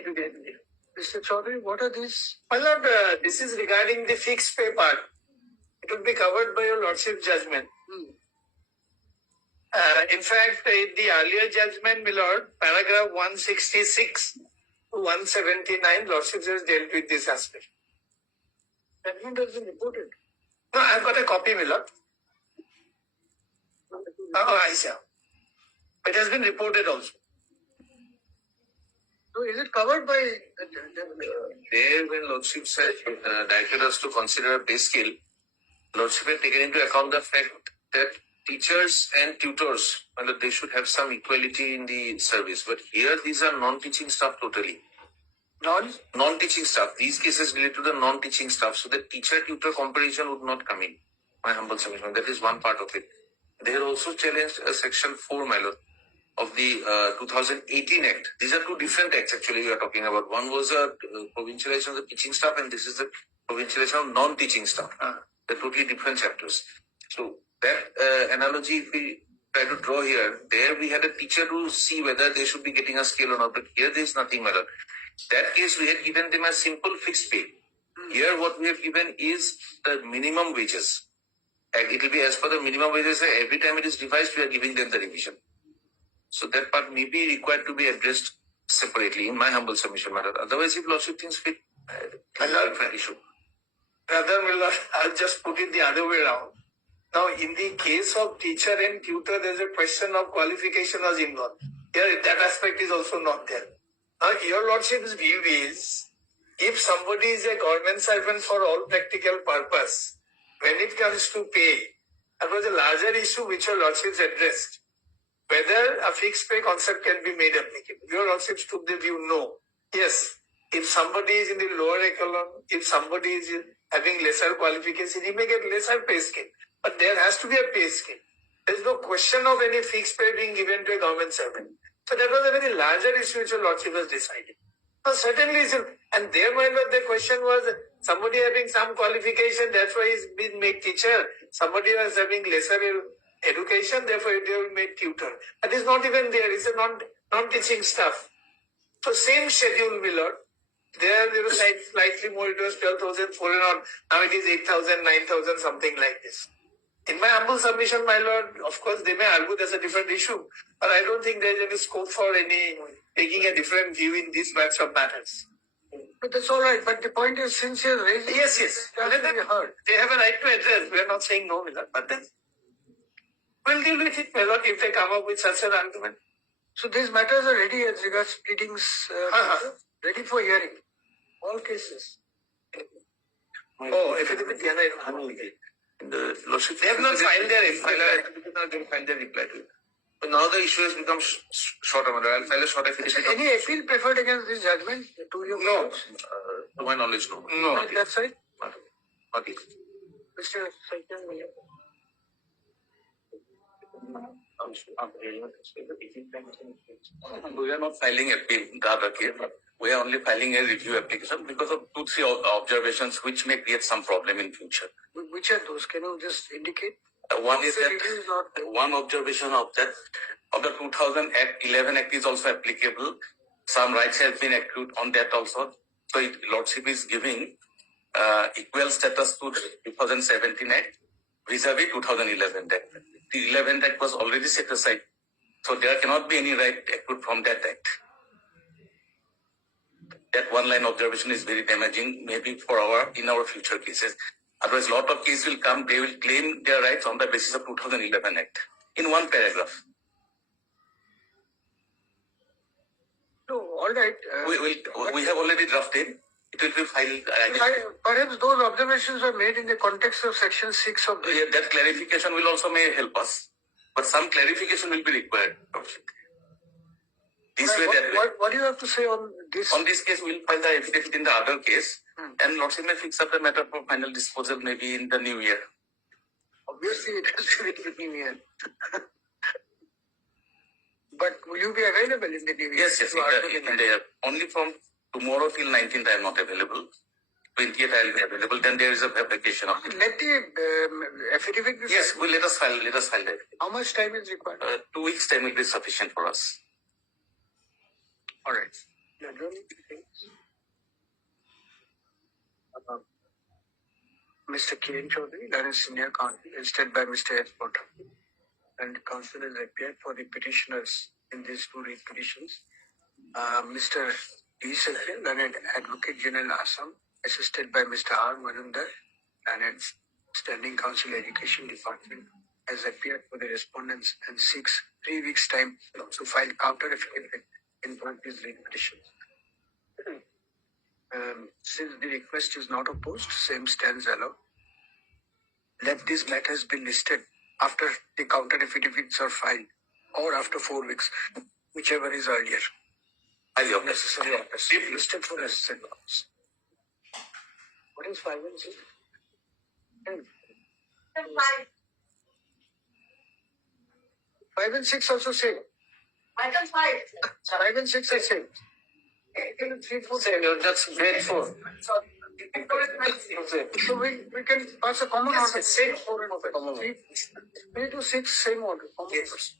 need to get it. Mr. Chaudhary, what are these? My lord, this is regarding the fixed pay part. It will be covered by your lordship judgment. In fact, in the earlier judgment, my lord, paragraph 166 to 179, lordship has dealt with this aspect. Judgment has been reported. No, I've got a copy, my lord. I see. It has been reported also. So is it covered by There, when Lordship said, directed us to consider a pay scale, Lordship had taken into account the fact that teachers and tutors, they should have some equality in the service. But here, these are non-teaching staff totally. Non-teaching staff. These cases relate to the non-teaching staff. So the teacher-tutor comparison would not come in. My humble submission. That is one part of it. They had also challenged section 4, my lord, of the 2018 Act. These are two different acts actually we are talking about. One was a provincialization of the teaching staff, and this is the provincialization of non-teaching staff. They're totally different chapters. So that analogy, if we try to draw here, there we had a teacher to see whether they should be getting a scale or not. But here there is nothing, my lord. That case we had given them a simple fixed pay. Here what we have given is the minimum wages. And it will be as per the minimum wages. Every time it is revised, we are giving them the revision. So that part may be required to be addressed separately, in my humble submission, matter. Otherwise, if lordship thinks fit, different issue. Rather, I'll just put it the other way around. Now, in the case of teacher and tutor, there's a question of qualification was involved. Here, that aspect is also not there. Now, your lordship's view is, if somebody is a government servant for all practical purpose, when it comes to pay, that was a larger issue which your lordships addressed. Whether a fixed pay concept can be made applicable. Your lordships took the view, no. Yes, if somebody is in the lower echelon, if somebody is having lesser qualification, he may get lesser pay scale. But there has to be a pay scale. There is no question of any fixed pay being given to a government servant. So that was a very larger issue which your lordship has decided. Now certainly, and there the question was somebody having some qualification, that's why he's been made teacher. Somebody was having lesser education, therefore they will make tutor. That is not even there. It's a non-teaching stuff. So same schedule, my lord. There was slightly more. It was 12,400. Now it is 8,000, 9,000, something like this. In my humble submission, my lord, of course they may argue that's a different issue, but I don't think there is any scope for any taking a different view in these types of matters. But that's all right. But the point is, since you're raising, yes, let them be heard. They have a right to address. We are not saying no, my lord, but then we'll deal with it, my lord, if they come up with such an argument. So these matters are ready as regards pleadings, ready for hearing. All cases. Oh, if it is the lordship, they have not filed their reply. They will file their reply to it. But now the issue has become shorter. I'll file a short affidavit. Any appeal preferred against this judgment? No. To my knowledge, no. No. That's right. Not yet. Mr. Saitan, we are not filing appeal, the other case. We are only filing a review application because of 2-3 observations which may create some problem in future. Which are those? Can you just indicate? One is that one observation of the 2011 Act is also applicable. Some rights have been accrued on that also. So lordship is giving equal status to the 2017 Act vis-a-vis 2011 Act. The 11th Act was already set aside. So there cannot be any right accrued from that Act. That one line observation is very damaging, maybe in our future cases. Otherwise, a lot of cases will come, they will claim their rights on the basis of 2011 Act in one paragraph. No, all right. We have already drafted. It will be filed. Perhaps those observations were made in the context of Section 6 of the... Yeah, that clarification will also may help us. But some clarification will be required. What do you have to say on this? On this case, we'll file the affidavit in the other case. And lordship may fix up the matter for final disposal maybe in the new year. Obviously, it has to be in the new year. But will you be available in the new year? Yes, in the year. Only from tomorrow till 19th I am not available. 20th I will be available. Then there is a application of it. Let the affidavit be filed. Yes, let us file that. How much time is required? 2 weeks time will be sufficient for us. All right. Mr. K. Chaudhary, that is senior counsel, instead by Mr. S. Potter. And counsel has appeared for the petitioners in these two petitions. Mr. D. Sakhya, learned Advocate General Assam, assisted by Mr. R. Majumdar, and Standing Council Education Department, has appeared for the respondents and seeks 3 weeks' time to file counter affidavit in both these petitions. Since the request is not opposed, same stands allowed. Let these matters be listed after the counter affidavits are filed or after 4 weeks, whichever is earlier. Highly object. Necessary orders. Listed for necessary orders. What is 5 and 6? 5 and 6 also same. Item 5. 5 and 6 are same. 3, 4, Same, that's grade 4. So we can pass a common order. Same. 4 and 5. 3 to 6, same order. Common orders.